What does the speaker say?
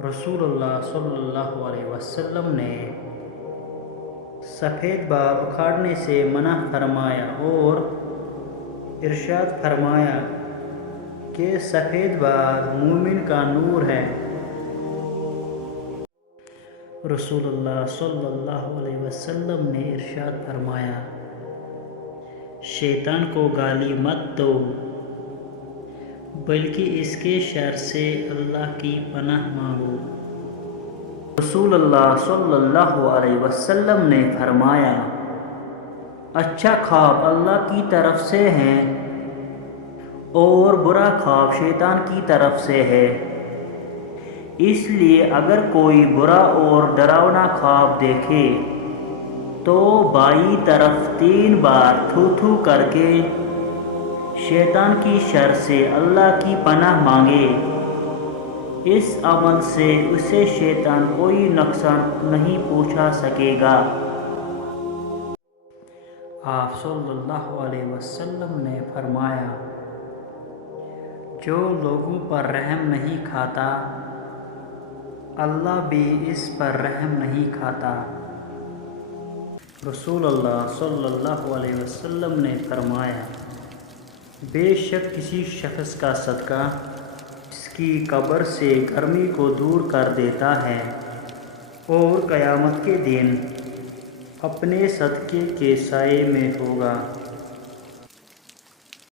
رسول اللہ صلی اللہ علیہ وسلم نے سفید بال اکھاڑنے سے منع فرمایا اور ارشاد فرمایا کہ سفید بال مومن کا نور ہے۔ رسول اللہ صلی اللہ علیہ وسلم نے ارشاد فرمایا، شیطان کو گالی مت دو بلکہ اس کے شر سے اللہ کی پناہ مانگو۔ رسول اللہ صلی اللہ علیہ وسلم نے فرمایا، اچھا خواب اللہ کی طرف سے ہے اور برا خواب شیطان کی طرف سے ہے، اس لیے اگر کوئی برا اور ڈراونا خواب دیکھے تو بائیں طرف 3 بار تھو تھو کر کے شیطان کی شر سے اللہ کی پناہ مانگے۔ اس عمل سے اسے شیطان کوئی نقصان نہیں پہنچا سکے گا۔ آپ صلی اللہ علیہ وسلم نے فرمایا، جو لوگوں پر رحم نہیں کھاتا اللہ بھی اس پر رحم نہیں کھاتا۔ رسول اللہ صلی اللہ علیہ وسلم نے فرمایا، بے شک کسی شخص کا صدقہ اس کی قبر سے گرمی کو دور کر دیتا ہے اور قیامت کے دن اپنے صدقے کے سائے میں ہوگا۔